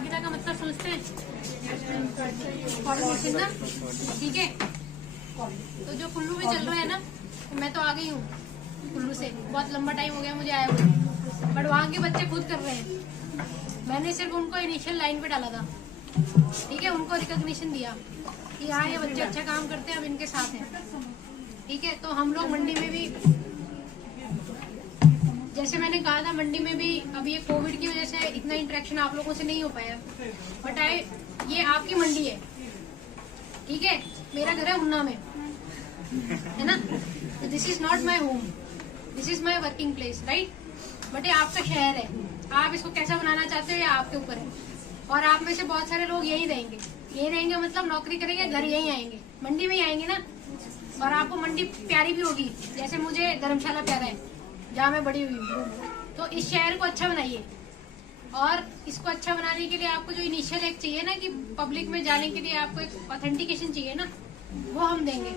सहभागिता का मतलब समझते हैं? कोऑर्डिनेशन ना, ठीक है। तो जो कुल्लू में चल रहा है ना, तो मैं तो आ गई हूँ कुल्लू से, बहुत लंबा टाइम हो गया मुझे आए हुए, बट वहाँ के बच्चे खुद कर रहे हैं। मैंने सिर्फ उनको इनिशियल लाइन पे डाला था, ठीक है, उनको रिकॉग्निशन दिया कि हाँ ये बच्चे अच्छा काम करते हैं, अब इनके साथ हैं, ठीक है। तो हम लोग मंडी में भी, जैसे मैंने कहा था, मंडी में भी अब ये कोविड की वजह से इतना इंटरेक्शन आप लोगों से नहीं हो पाया, बट ये आपकी मंडी है, ठीक है। मेरा घर है उन्ना में, है ना। This is not my home, this is my working place, right. But ये आपका शहर है, आप इसको कैसा बनाना चाहते हो ये आपके ऊपर है। और आप में से बहुत सारे लोग यही रहेंगे मतलब नौकरी करेंगे, घर यही आएंगे, मंडी में ही आएंगे ना। और आपको मंडी प्यारी भी होगी, जैसे मुझे धर्मशाला प्यारा है जहाँ मैं बड़ी हुई हूँ। तो इस शहर को अच्छा बनाइए, और इसको अच्छा बनाने के लिए आपको जो इनिशियल एक चाहिए ना, कि पब्लिक में जाने के लिए आपको एक ऑथेंटिकेशन चाहिए ना, वो हम देंगे,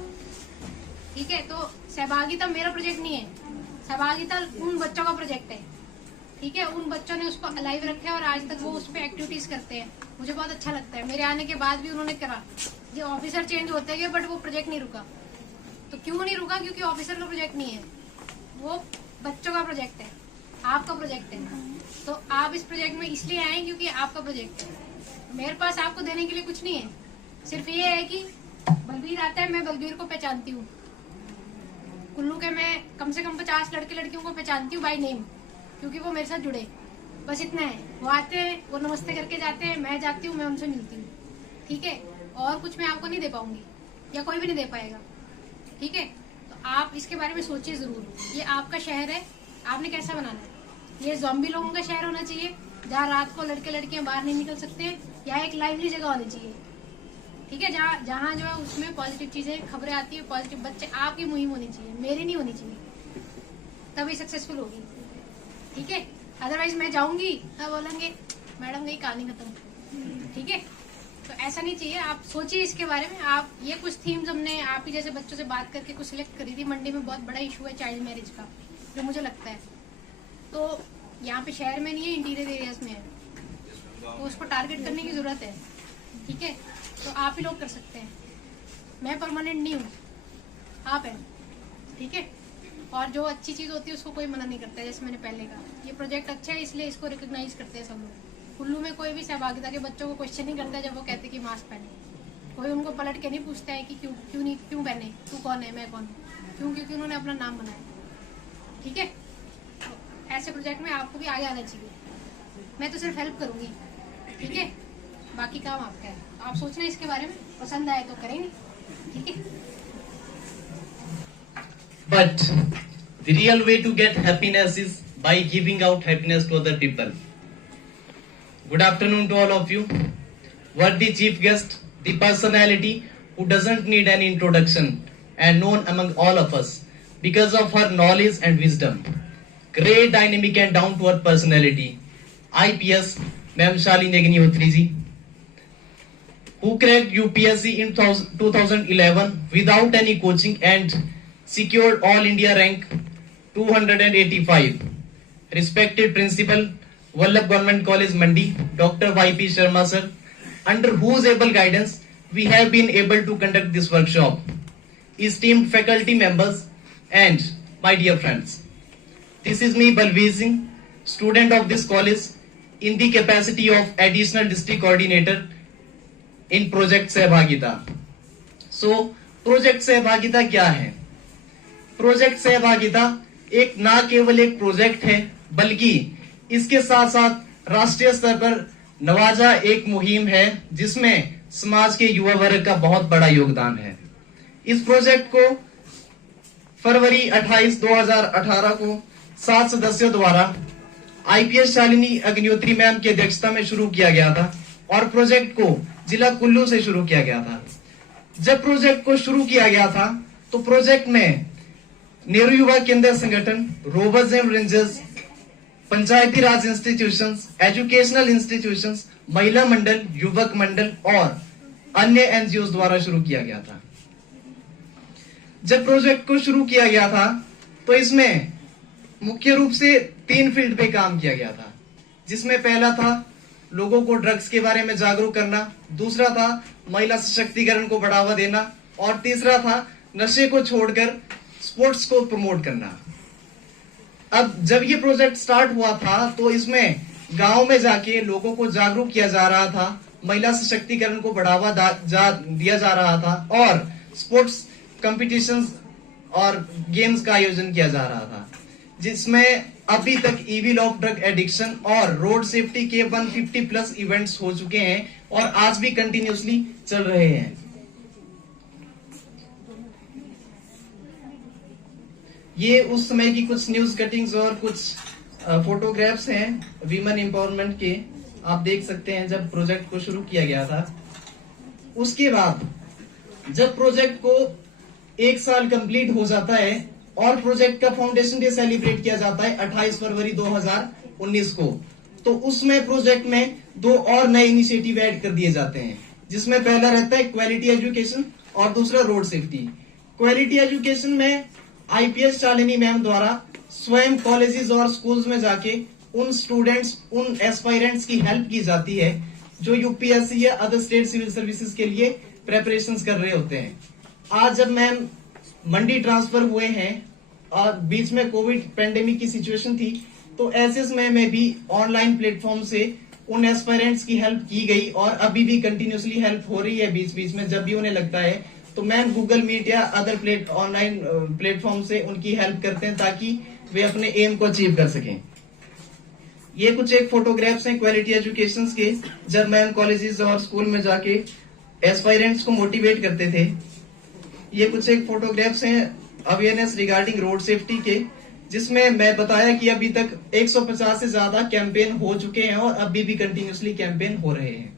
ठीक है। तो सहभागिता मेरा प्रोजेक्ट नहीं है, सहभागिता उन बच्चों का प्रोजेक्ट है, ठीक है। उन बच्चों ने उसको अलाइव रखा है और आज तक वो उस पर एक्टिविटीज करते हैं। मुझे बहुत अच्छा लगता है, मेरे आने के बाद भी उन्होंने करा। जो ऑफिसर चेंज होते गए बट वो प्रोजेक्ट नहीं रुका। तो क्यों नहीं रुका? क्योंकि ऑफिसर का प्रोजेक्ट नहीं है, वो बच्चों का प्रोजेक्ट है, आपका प्रोजेक्ट है। तो आप इस प्रोजेक्ट में इसलिए आए क्योंकि आपका प्रोजेक्ट है। मेरे पास आपको देने के लिए कुछ नहीं है, सिर्फ ये है कि बलबीर आता है, मैं बलबीर को पहचानती हूँ। कुल्लू के मैं कम से कम 50 लड़के लड़कियों को पहचानती हूँ बाय नेम, क्योंकि वो मेरे साथ जुड़े, बस इतना है। वो आते हैं, वो नमस्ते करके जाते हैं, मैं जाती हूँ, मैं उनसे मिलती हूँ, ठीक है। और कुछ मैं आपको नहीं दे पाऊंगी, या कोई भी नहीं दे पाएगा, ठीक है। तो आप इसके बारे में सोचिए जरूर। ये आपका शहर है, आपने कैसा बनाना है। ये ज़ॉम्बी लोगों का शहर होना चाहिए, जहाँ रात को लड़के लड़कियां बाहर नहीं निकल सकते हैं, या एक लाइवली जगह होनी चाहिए, ठीक है। जहाँ जो है उसमें पॉजिटिव चीजें, खबरें आती है, पॉजिटिव बच्चे, आपकी मुहिम होनी चाहिए, मेरी नहीं होनी चाहिए, तभी सक्सेसफुल होगी, ठीक है। अदरवाइज मैं जाऊंगी तब बोलेंगे मैडम गई, कहानी खत्म, ठीक है। तो ऐसा नहीं चाहिए, आप सोचिए इसके बारे में। आप ये कुछ थीम्स हमने आप ही जैसे बच्चों से बात करके कुछ सिलेक्ट करी थी। मंडी में बहुत बड़ा इशू है चाइल्ड मैरिज का, जो मुझे लगता है, तो यहाँ पे शहर में नहीं है, इंटीरियर एरियाज में है, तो उसको टारगेट करने की जरूरत है, ठीक है। तो आप ही लोग कर सकते हैं, मैं परमानेंट नहीं हूँ, आप हैं, ठीक है। और जो अच्छी चीज होती है उसको कोई मना नहीं करता है। जैसे मैंने पहले कहा, ये प्रोजेक्ट अच्छा है इसलिए इसको रिकॉग्नाइज करते हैं सब लोग। कुल्लू में कोई भी सहभागिता के बच्चों को क्वेश्चन नहीं करता जब वो कहते कि मास्क पहने। कोई उनको पलट के नहीं पूछता है कि क्यों पहने, तू कौन है, मैं कौन हूँ, क्यों? क्योंकि उन्होंने अपना नाम बनाया, ठीक है। तो ऐसे प्रोजेक्ट में आपको भी आगे आना चाहिए, मैं तो सिर्फ हेल्प करूंगी, ठीक है। बाकी काम आपका है, आप सोचना इसके बारे में, पसंद आए तो करेंगे, ठीक है। But the real way to get happiness is by giving out happiness to other people. Good afternoon to all of you. Worthy chief guest, the personality who doesn't need any introduction and known among all of us because of her knowledge and wisdom. Great dynamic and down to earth personality. IPS Ma'am Shalini Agnihotri ji, who cracked UPSC in 2011 without any coaching and secured all India rank 285. Respected principal, Vallabh Government College Mandi, Dr. YP Sharma sir, under whose able guidance we have been able to conduct this workshop. Esteemed faculty members and my dear friends, this is me Balveer Singh, student of this college in the capacity of additional district coordinator in Project Sahbhagita. So, Project Sahbhagita क्या है? Project सहभागिता एक ना केवल एक project है, बल्कि इसके साथ साथ राष्ट्रीय स्तर पर नवाजा एक मुहिम है, जिसमें समाज के युवा वर्ग का बहुत बड़ा योगदान है। इस प्रोजेक्ट को फरवरी 28, 2018 को 7 सदस्यों द्वारा IPS शालिनी अग्निहोत्री मैम की अध्यक्षता में शुरू किया गया था, और प्रोजेक्ट को जिला कुल्लू से शुरू किया गया था। जब प्रोजेक्ट को शुरू किया गया था तो प्रोजेक्ट में Nehru Yuva Kendra Sangathan, rovers and rangers, Panchayati Raj institutions, educational institutions, Mahila Mandal, युवक मंडल और अन्य एनजीओ द्वारा शुरू किया गया था। जब प्रोजेक्ट को शुरू किया गया था तो इसमें मुख्य रूप से 3 फील्ड पे काम किया गया था, जिसमें पहला था लोगों को ड्रग्स के बारे में जागरूक करना, दूसरा था महिला सशक्तिकरण को बढ़ावा देना और तीसरा था नशे को छोड़कर स्पोर्ट्स को प्रमोट करना। अब जब ये प्रोजेक्ट स्टार्ट हुआ था तो इसमें गांव में जाके लोगों को जागरूक किया जा रहा था, महिला सशक्तिकरण को बढ़ावा दिया जा रहा था और स्पोर्ट्स कंपटीशंस और गेम्स का आयोजन किया जा रहा था, जिसमें अभी तक इविल ऑफ ड्रग एडिक्शन और रोड सेफ्टी के 150 प्लस इवेंट्स हो चुके हैं और आज भी कंटिन्यूसली चल रहे हैं। ये उस समय की कुछ न्यूज कटिंग्स और कुछ फोटोग्राफ्स हैं वीमेन एम्पावरमेंट के, आप देख सकते हैं जब प्रोजेक्ट को शुरू किया गया था। उसके बाद जब प्रोजेक्ट को 1 साल कंप्लीट हो जाता है और प्रोजेक्ट का फाउंडेशन डे सेलिब्रेट किया जाता है 28 फरवरी 2019 को, तो उसमें प्रोजेक्ट में 2 और नए इनिशिएटिव ऐड कर दिए जाते हैं, जिसमें पहला रहता है क्वालिटी एजुकेशन और दूसरा रोड सेफ्टी। क्वालिटी एजुकेशन में आईपीएस शालिनी मैम द्वारा स्वयं कॉलेजेस और स्कूल्स में जाके उन स्टूडेंट्स, उन एस्पायरेंट्स की हेल्प की जाती है जो यूपीएससी या अदर स्टेट सिविल सर्विसेज के लिए प्रेपरेशंस कर रहे होते हैं। आज जब मैम मंडी ट्रांसफर हुए हैं और बीच में कोविड पेंडेमिक की सिचुएशन थी, तो ऐसे समय में भी ऑनलाइन प्लेटफॉर्म से उन एस्पायरेंट्स की हेल्प की गई और अभी भी कंटिन्यूसली हेल्प हो रही है बीच बीच में जब भी उन्हें लगता है, तो मैम गूगल मीट या अदर ऑनलाइन प्लेटफॉर्म से उनकी हेल्प करते हैं ताकि वे अपने एम को अचीव कर सकें। ये कुछ एक फोटोग्राफ्स हैं क्वालिटी एजुकेशन के, जब मैम कॉलेजेस और स्कूल में जाके एस्पायरेंट्स को मोटिवेट करते थे। ये कुछ एक फोटोग्राफ्स हैं अवेयरनेस रिगार्डिंग रोड सेफ्टी के, जिसमें मैं बताया कि अभी तक 150 से ज्यादा कैंपेन हो चुके हैं और अभी भी कंटिन्यूसली कैंपेन हो रहे हैं।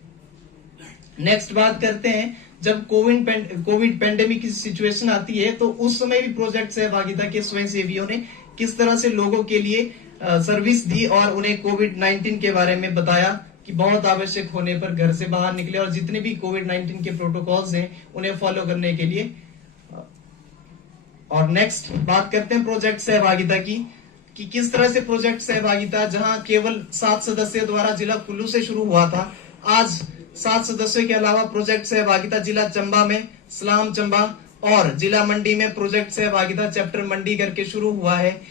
नेक्स्ट बात करते हैं, जब कोविड पेंडेमिक की सिचुएशन आती है तो उस समय भी प्रोजेक्ट सहभागिता के स्वयंसेवियों ने किस तरह से लोगों के लिए सर्विस दी और उन्हें कोविड-19 के बारे में बताया कि बहुत आवश्यक होने पर घर से बाहर निकले और जितने भी कोविड-19 के प्रोटोकॉल्स हैं उन्हें फॉलो करने के लिए। और नेक्स्ट बात करते हैं प्रोजेक्ट सहभागिता की, कि किस तरह से प्रोजेक्ट सहभागिता जहां केवल 7 सदस्यों द्वारा जिला कुल्लू से शुरू हुआ था, आज 7 सदस्यों के अलावा प्रोजेक्ट सहभागिता जिला चंबा में, सलाम चंबा और जिला मंडी में प्रोजेक्ट सहभागिता चैप्टर मंडी करके शुरू हुआ है।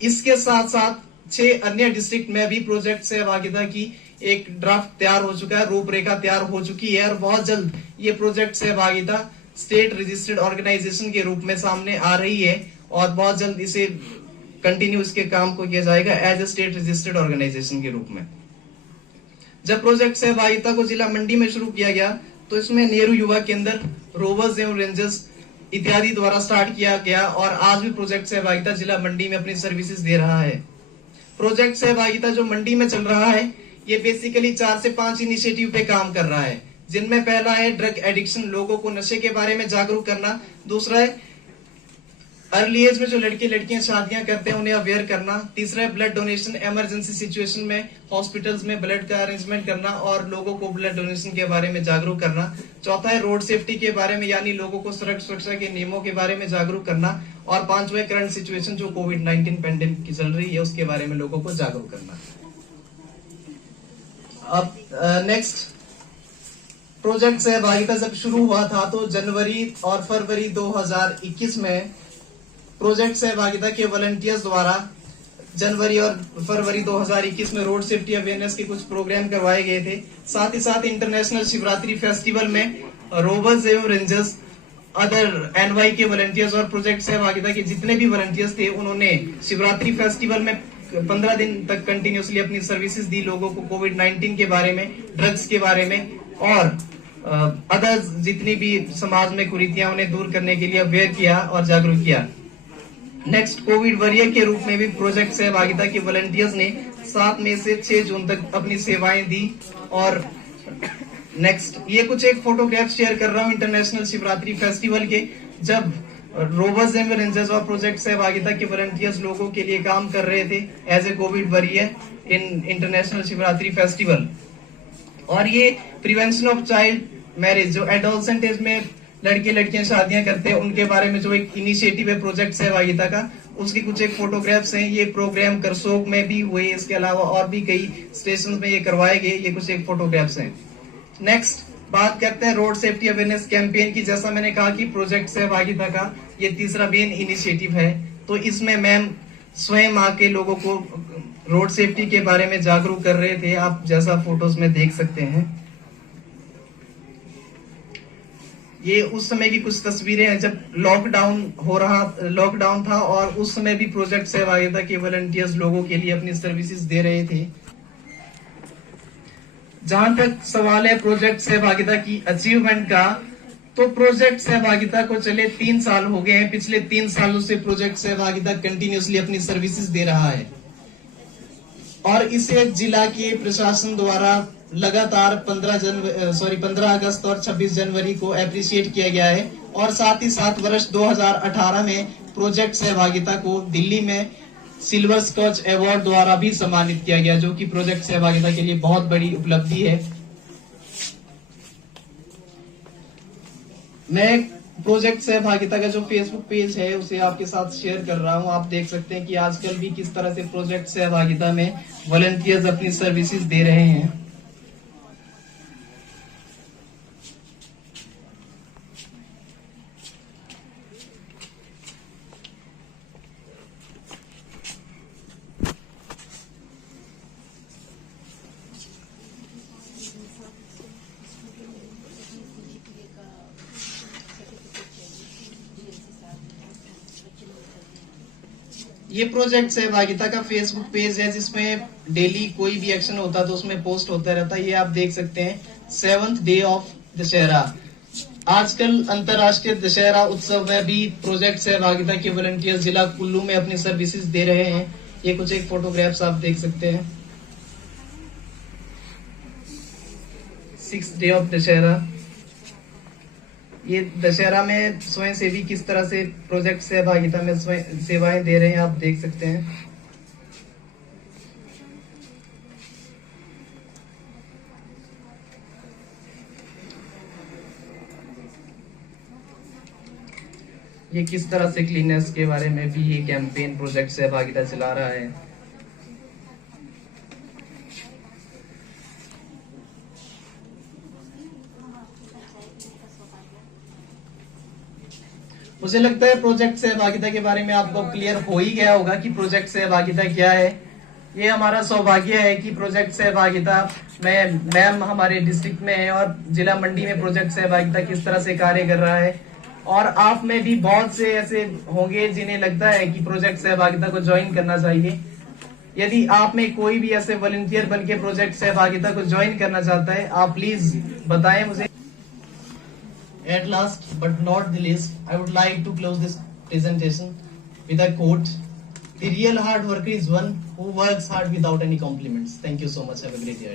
इसके साथ साथ 6 अन्य डिस्ट्रिक्ट में भी प्रोजेक्ट सहभागिता की एक ड्राफ्ट तैयार हो चुका है, रूपरेखा तैयार हो चुकी है और बहुत जल्द ये प्रोजेक्ट सहभागिता स्टेट रजिस्टर्ड ऑर्गेनाइजेशन के रूप में सामने आ रही है और बहुत जल्द इसे कंटिन्यू इसके काम को किया जाएगा as a state registered organisation के रूप में। जब प्रोजेक्ट सहभागिता को जिला मंडी में शुरू किया गया तो इसमें नेहरू युवा केंद्र, रोवर्स एवं रेंजर्स इत्यादि द्वारा स्टार्ट किया गया और आज भी प्रोजेक्ट सहभागिता जिला मंडी में अपनी सर्विसेज दे रहा है। प्रोजेक्ट सहभागिता जो मंडी में चल रहा है ये बेसिकली 4 से 5 इनिशिएटिव पे काम कर रहा है, जिनमें पहला है ड्रग एडिक्शन, लोगों को नशे के बारे में जागरूक करना। दूसरा है अर्ली एज में जो लड़के लड़कियां शादियां करते हैं उन्हें अवेयर करना। तीसरा है ब्लड डोनेशन, इमरजेंसी सिचुएशन में हॉस्पिटल्स में ब्लड का अरेंजमेंट करना और लोगों को ब्लड डोनेशन के बारे में जागरूक करना। चौथा है रोड सेफ्टी के बारे में, यानी लोगों को सड़क सुरक्षा के नियमों के बारे में जागरूक करना। और पांचवा करंट सिचुएशन जो कोविड-19 पेंडेमिक की चल रही है उसके बारे में लोगों को जागरूक करना। अब नेक्स्ट, प्रोजेक्ट सहभागिता जब शुरू हुआ था तो जनवरी और फरवरी 2021 में प्रोजेक्ट सहभागिता के वॉलंटियर्स द्वारा जनवरी और फरवरी 2021 में रोड सेफ्टी अवेयरनेस के कुछ प्रोग्राम करवाए गए थे। साथ ही साथ इंटरनेशनल शिवरात्रि फेस्टिवल में रोवर्स एवं रेंजर्स, अदर एनवाई के वॉलंटियर्स और प्रोजेक्ट सहभागिता के जितने भी वॉलंटियर्स थे उन्होंने शिवरात्रि फेस्टिवल में 15 दिन तक कंटिन्यूसली अपनी सर्विसेज दी लोगों को कोविड-19 के बारे में, ड्रग्स के बारे में और अदर जितनी भी समाज में कुरीतियां उन्हें दूर करने के लिए अवेयर किया और जागरूक किया। नेक्स्ट, कोविड वॉरियर के रूप में भी प्रोजेक्ट सहभागिता के वॉलंटियर्स ने 7 मई से 6 जून तक अपनी सेवाएं दी। और नेक्स्ट, ये कुछ एक फोटोग्राफ शेयर कर रहा हूँ इंटरनेशनल शिवरात्रि फेस्टिवल के, जब रोवर्स एंड रेंजर्स और प्रोजेक्ट सहभागिता के वॉलंटियर्स लोगों के लिए काम कर रहे थे as a covid warrior in international Shivratri festival. और ये प्रिवेंशन ऑफ चाइल्ड मैरिज, जो एडोलसेंट एज में लड़के लड़कियां शादियां करते हैं, उनके बारे में जो एक इनिशिएटिव है प्रोजेक्ट सहभागिता का, उसकी कुछ एक फोटोग्राफ्स हैं। ये प्रोग्राम करसोग में भी हुए, इसके अलावा और भी कई स्टेशन में ये करवाए गए। ये कुछ एक फोटोग्राफ्स हैं। नेक्स्ट बात करते हैं रोड सेफ्टी अवेयरनेस कैंपेन की। जैसा मैंने कहा कि प्रोजेक्ट सहभागिता का ये तीसरा मेन इनिशिएटिव है, तो इसमें मैम स्वयं आके लोगों को रोड सेफ्टी के बारे में जागरूक कर रहे थे। आप जैसा फोटोज में देख सकते हैं, ये उस समय की कुछ तस्वीरें हैं जब लॉकडाउन था और उस समय भी प्रोजेक्ट सहभागिता के वॉलंटियर्स लोगों के लिए अपनी सर्विसेज दे रहे थे। जहां तक सवाल है प्रोजेक्ट सहभागिता की अचीवमेंट का, तो प्रोजेक्ट सहभागिता को चले 3 साल हो गए हैं। पिछले 3 सालों से प्रोजेक्ट सहभागिता कंटिन्यूअसली अपनी सर्विसेज दे रहा है और इसे जिला के प्रशासन द्वारा लगातार 15 अगस्त और 26 जनवरी को एप्रिशिएट किया गया है। और साथ ही साथ वर्ष 2018 में प्रोजेक्ट सहभागिता को दिल्ली में सिल्वर स्कॉच अवार्ड द्वारा भी सम्मानित किया गया, जो कि प्रोजेक्ट सहभागिता के लिए बहुत बड़ी उपलब्धि है। मैं प्रोजेक्ट सहभागिता का जो फेसबुक पेज है उसे आपके साथ शेयर कर रहा हूं। आप देख सकते हैं कि आजकल भी किस तरह से प्रोजेक्ट सहभागिता में वॉलंटियर्स अपनी सर्विसेज दे रहे हैं। ये प्रोजेक्ट सहभागिता का फेसबुक पेज है जिसमें डेली कोई भी एक्शन होता है तो उसमें पोस्ट होता रहता है। ये आप देख सकते हैं 7th डे ऑफ दशहरा। आजकल अंतर्राष्ट्रीय दशहरा उत्सव में भी प्रोजेक्ट सहभागिता के वॉलंटियर्स जिला कुल्लू में अपनी सर्विसेज दे रहे हैं। ये कुछ एक फोटोग्राफ्स आप देख सकते हैं। 6th day of Dussehra. ये दशहरा में स्वयंसेवी किस तरह से प्रोजेक्ट सहभागिता में सेवाएं दे रहे हैं, आप देख सकते हैं। ये किस तरह से क्लीननेस के बारे में भी ये कैंपेन प्रोजेक्ट सहभागिता चला रहा है। मुझे लगता है प्रोजेक्ट सहभागिता के बारे में आपको क्लियर हो ही गया होगा कि प्रोजेक्ट सहभागिता क्या है। ये हमारा सौभाग्य है कि प्रोजेक्ट सहभागिता में मैम हमारे डिस्ट्रिक्ट में है और जिला मंडी में प्रोजेक्ट सहभागिता किस तरह से कार्य कर रहा है। और आप में भी बहुत से ऐसे होंगे जिन्हें लगता है कि प्रोजेक्ट सहभागिता को ज्वाइन करना चाहिए। यदि आप में कोई भी ऐसे वॉलंटियर बन के प्रोजेक्ट सहभागिता को ज्वाइन करना चाहता है, आप प्लीज बताएं मुझे। At last but not the least, I would like to close this presentation with a quote: "The real hard worker is one who works hard without any compliments." Thank you so much. Have a great day.